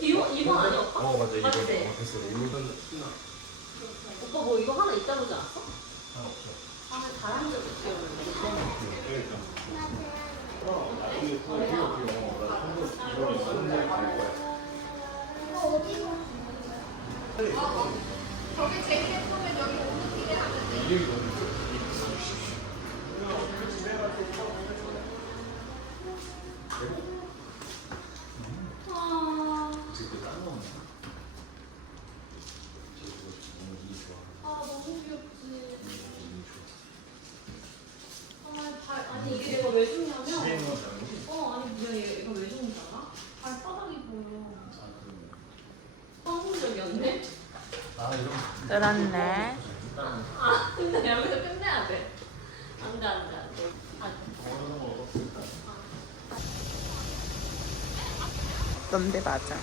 이거 이거 아니었어? 어 맞아 이거 맞지? 어, 됐어 이거 오빠 뭐 이거 하나 있다 보지 않았어? 하나 없어 하나 다른 적 있었는데. 아 너무 귀엽지. 아, 발, 아니 이게 내가 왜 좋냐면 어 아니 그냥 얘- 얘가 왜 좋은지 알아? 발바닥이 보여. 성공적이었네. 아 이런 그렇네. 아 근데 여기서 끝내야 돼. 안돼 안돼 안돼. 아, 넌데 맞아.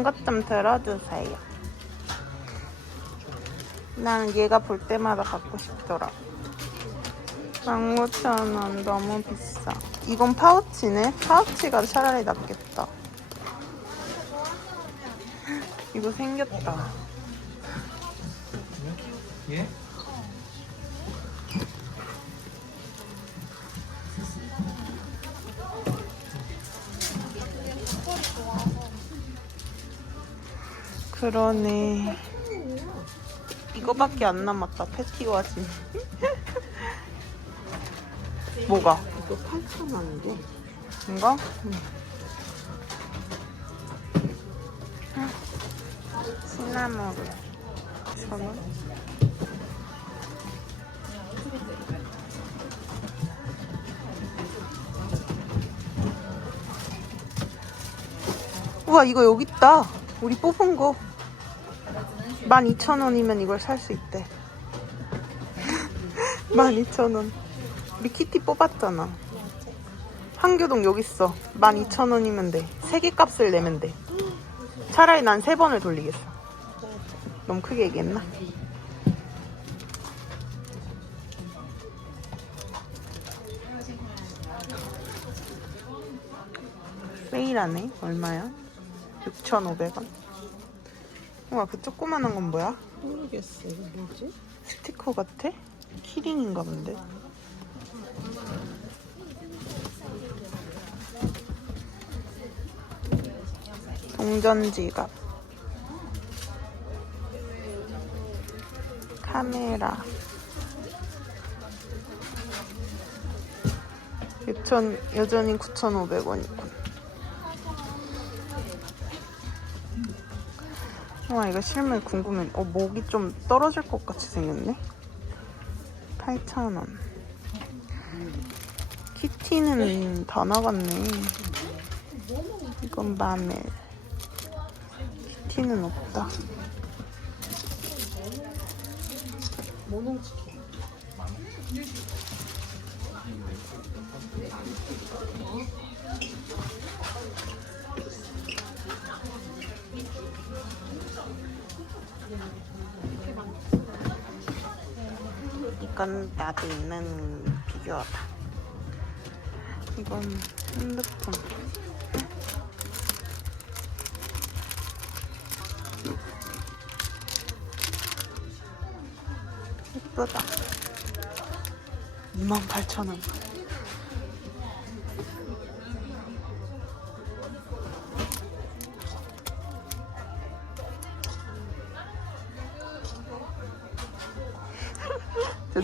이것 좀 들어주세요. 난 얘가 볼 때마다 갖고 싶더라. 15,000원 너무 비싸. 이건 파우치네? 파우치가 차라리 낫겠다. 이거 생겼다. 예? 그러네. 이거밖에 안 남았다. 패티와진. 뭐가? 이거 8,000원인데? 이거? 시나모를. 천 원? 우와 이거 여기 있다. 우리 뽑은 거. 12,000원이면 이걸 살 수 있대. 12,000원. 우리 키티 뽑았잖아. 한교동 여기 있어. 12,000원이면 돼. 세 개 값을 내면 돼. 차라리 난 세 번을 돌리겠어. 너무 크게 얘기했나? 세일하네. 얼마야? 6,500원. 우와, 그 조그만한 건 뭐야? 모르겠어. 이거 뭐지? 스티커 같아? 키링인가 본데. 동전 지갑. 카메라. 6천, 여전히 9,500원이군. 와, 이거 실물 궁금해. 어, 목이 좀 떨어질 것 같이 생겼네? 8,000원. 키티는 다 나갔네. 이건 마멜. 키티는 없다. 이건 나도 있는 비교하다. 이건 핸드폰. 예쁘다. 28,000원.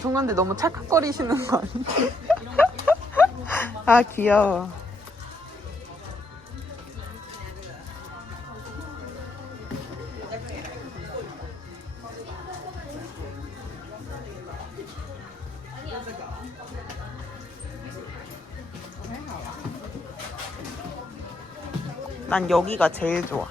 죄송한데 너무 찰칵거리시는 거 아니지? 아 귀여워. 난 여기가 제일 좋아.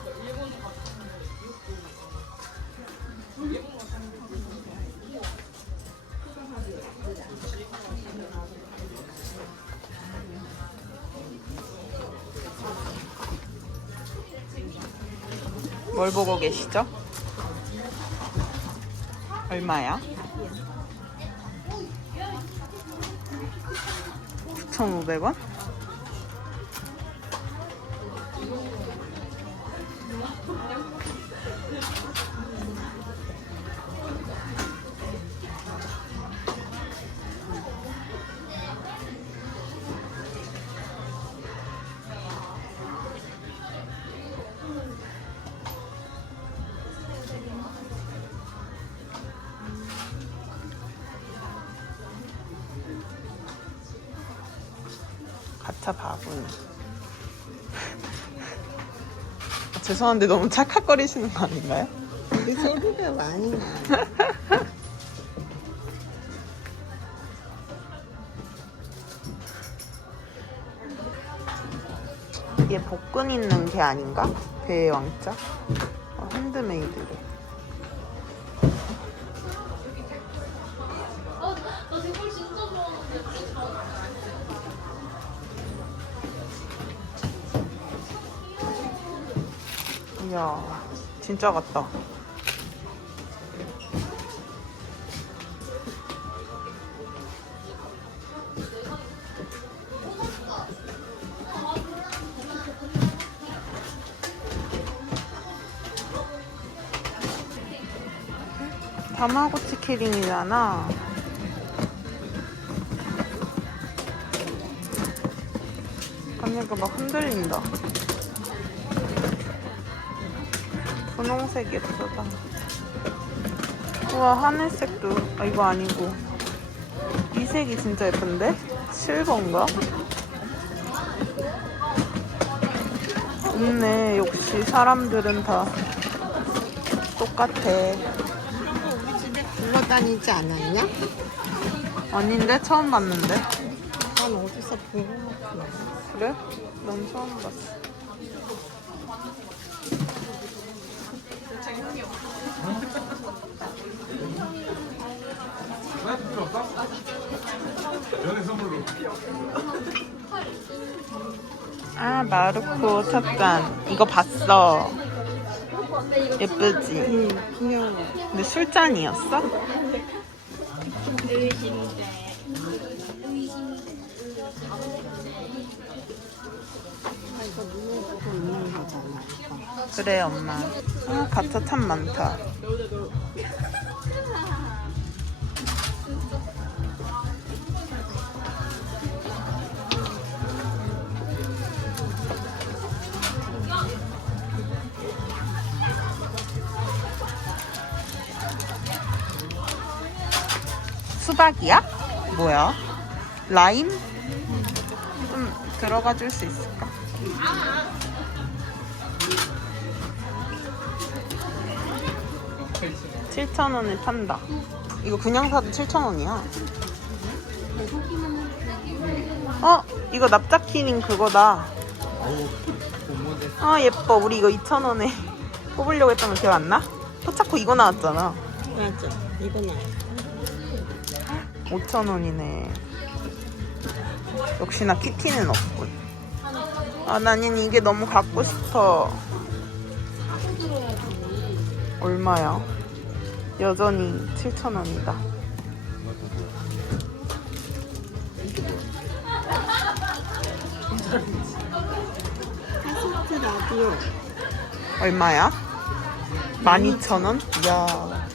뭘 보고 계시죠? 얼마야? 9,500원? 가차 바구니. 아, 죄송한데 너무 착각거리시는 거 아닌가요? 우리 소리가 많이 나. 이게 복근 있는 게 아닌가? 배의 왕자? 어, 핸드메이드래. 이야, 진짜 같다. 다마고치 키링이잖아. 언니가 막 흔들린다. 분홍색 예쁘다. 우와 하늘색도 아 이거 아니고 이 색이 진짜 예쁜데? 실버인가? 없네 역시 사람들은 다 똑같아 우리 집에 굴러다니지 않았냐? 아닌데 처음 봤는데 난 어디서 본것 같아. 그래? 난 처음 봤어 연애 선물로. 아 마르코 찻잔 이거 봤어 예쁘지? 응, 귀여워. 근데 술잔이었어? 그래 엄마 아 가차 참 많다 수박이야? 뭐야? 라임? 좀 들어가 줄 수 있을까? 칠천 원에 판다. 이거 그냥 사도 7,000원이야. 어? 이거 납작 키링 그거다. 아 예뻐. 우리 이거 2,000원에 뽑으려고 했던 거 기억 안 나? 포차코 이거 나왔잖아. 맞아. 이거 나. 5,000원이네. 역시나 키티는 없군. 아, 나는 이게 너무 갖고 싶어. 얼마야? 여전히 7,000원이다. 카세트 라디오. 얼마야? 12,000원? 이야.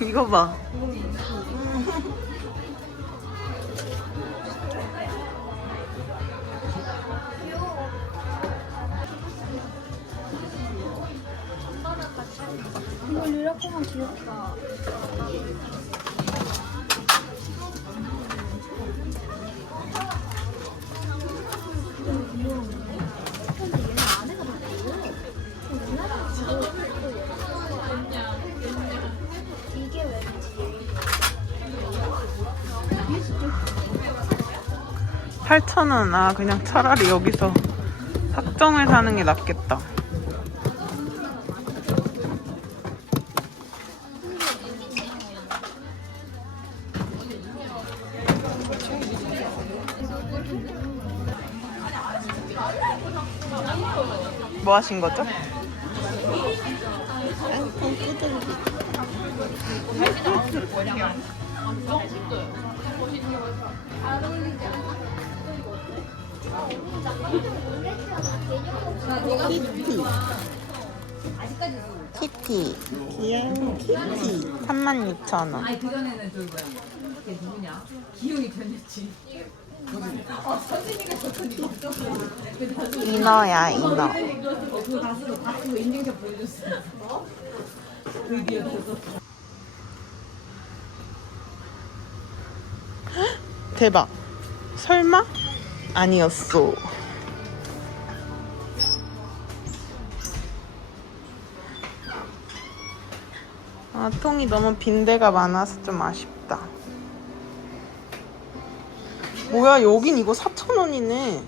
이거 봐. 이거 이렇게만 귀엽다. 이게 왠지 8,000원. 아, 그냥 차라리 여기서 삭정을 사는 게 낫겠다. 뭐 하신 거죠? 키티. 키티. 귀여운 키티. 36,000원. 아니 그전에는 저기 뭐야 걔 누구냐 기용이 변했지 어 선진이가 나중에 인어야, 인어. 어, 그거 가수도 가수도 인증샷 보여줬어 드디어 됐어 대박. 설마? 아니었어. 아, 통이 너무 빈대가 많아서 좀 아쉽다. 뭐야, 여긴 이거 4,000원이네.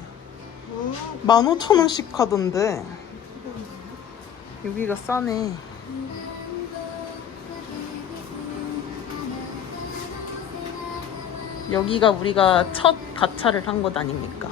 15,000원씩 하던데. 여기가 싸네. 여기가 우리가 첫 가차를 한 곳 아닙니까?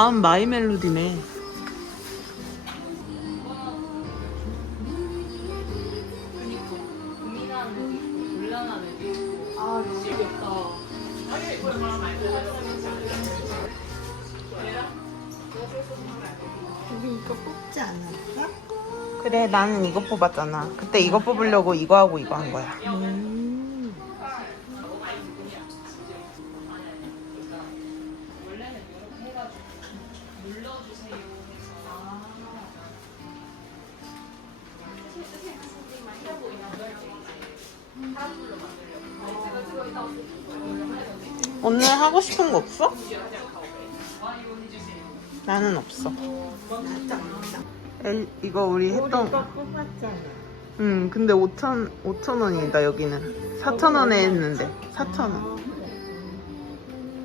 다음 마이 멜로디네. 아 너무 귀엽다. 우리 이거 뽑지 않았어? 그래, 나는 이거 뽑았잖아. 그때 이거 뽑으려고 이거 하고 이거 한 거야. 오늘 하고 싶은 거 없어? 나는 없어. 엘, 이거 우리 했던. 응, 근데 5천 5천 원이다 여기는. 4천 원에 했는데 4천 원.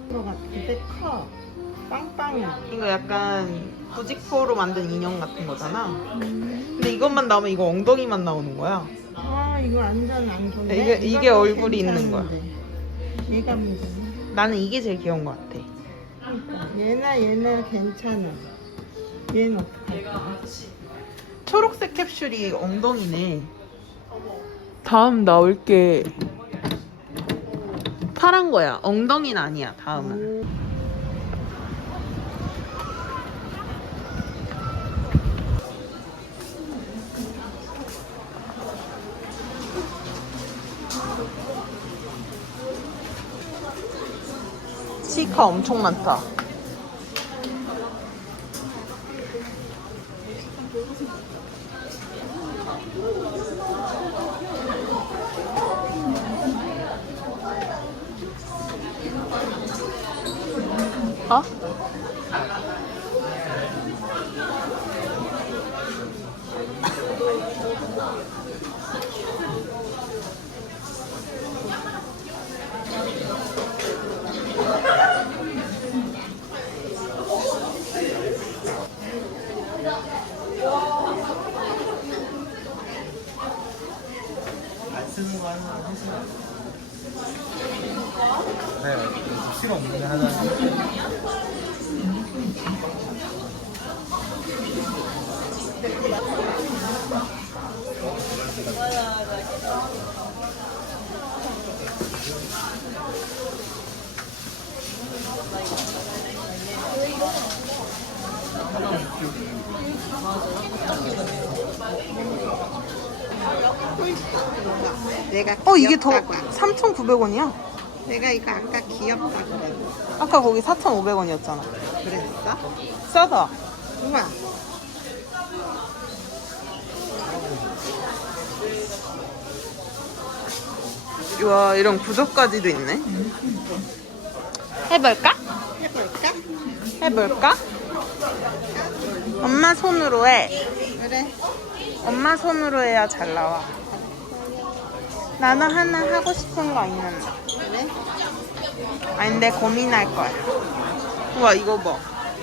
이거 같은데 커. 빵빵해. 이거 약간 부직포로 만든 인형 같은 거잖아. 근데 이것만 나오면 이거 엉덩이만 나오는 거야. 아 이거 완전 안 좋은데? 이게- 이게 이거 얼굴이 있는 거야. 괜찮은데. 얘가 문제네. 나는 이게 제일 귀여운 것 같아. 그러니까 얘나 얘나 괜찮아. 얘는 어떡할까? 초록색 캡슐이 엉덩이네. 다음 나올 게 파란 거야. 엉덩이는 아니야. 다음은. 시 카 엄청 많다. 필요 없는 거 하나. 내가 어 이게 더 귀엽다고. 3,900원이야. 내가 이거 아까 귀엽다 그래. 아까 거기 4,500원이었잖아. 그랬어? 싸다. 우와. 와 이런 구조까지도 있네. 해볼까? 해볼까? 해볼까? 엄마 손으로 해. 그래. 엄마 손으로 해야 잘 나와. 나는 하나 하고 싶은 거 있는데. 그래. 아닌데 고민할 거야. 우와 이거 봐.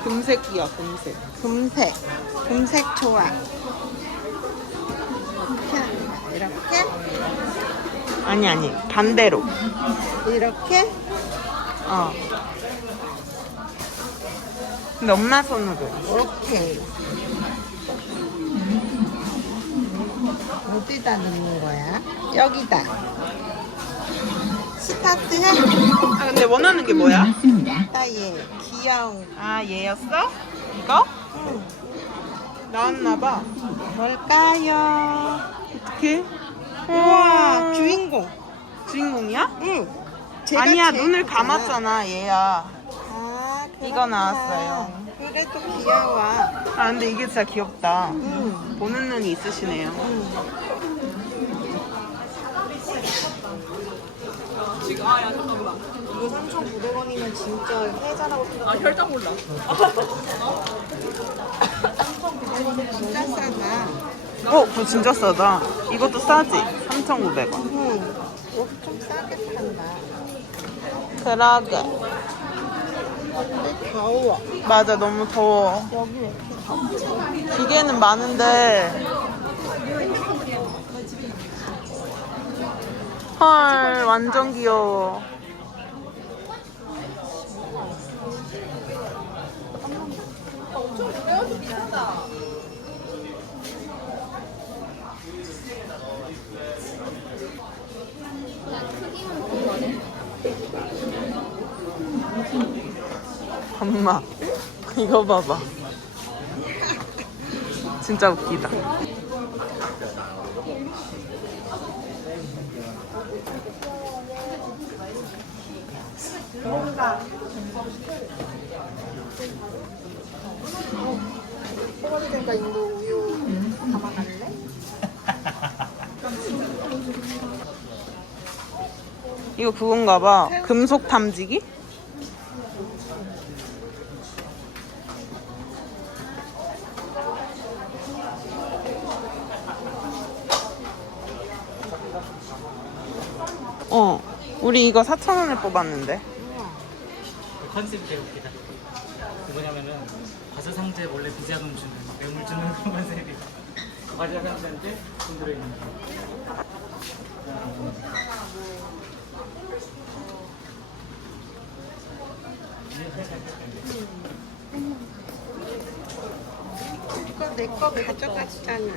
금색이야 금색. 금색. 금색 좋아. 이렇게. 이렇게. 아니 아니 반대로. 이렇게. 어. 근데 엄마 손으로. 해. 오케이. 어디다 넣는 거야? 여기다. 스타트 해. 아 근데 원하는 게 뭐야? 나 얘 귀여운 아 얘였어? 이거? 응. 나왔나 봐. 뭘까요? 어떻게? 우와 주인공. 주인공이야? 응. 제가 아니야 제일 눈을 크잖아. 감았잖아 얘야. 아, 이거 그렇구나. 나왔어요. 그래도 귀여워. 아 근데 이게 진짜 귀엽다. 응. 보는 눈이 있으시네요. 응. 이거 3,900원이면 진짜 혜자라고 생각. 아 혈당 몰라. 진짜 싸다. 어, 그거 진짜 싸다. 이것도 싸지? 3,900원. 응. 옷좀 싸게 판다. 그러게. 근데 더워. 맞아, 너무 더워. 여기 왜 이렇게 덥지? 기계는 많은데. 헐, 완전 귀여워. 엄마, 이거 봐봐. 진짜 웃기다. 그러니까 인도 우유 담아 갈래? 이거 그건가 봐. 금속 탐지기? 어. 우리 이거 4,000원에 뽑았는데. 컨셉이 되게 웃기다. 그 뭐냐면은 과자 상자에 원래 비자금 주는 뇌물 주는 그런 컨셉이 과자 상자인데 돈 들어있는 거. 이거 내거 가져갔잖아.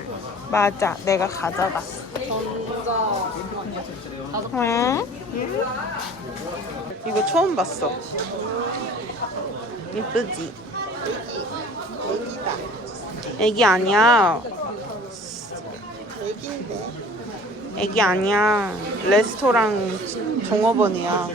맞아. 내가 가져갔어. 왜? 이거 처음 봤어. 예쁘지? 애기다. 애기 아니야. 애기인데. 애기 아니야. 레스토랑 종업원이야.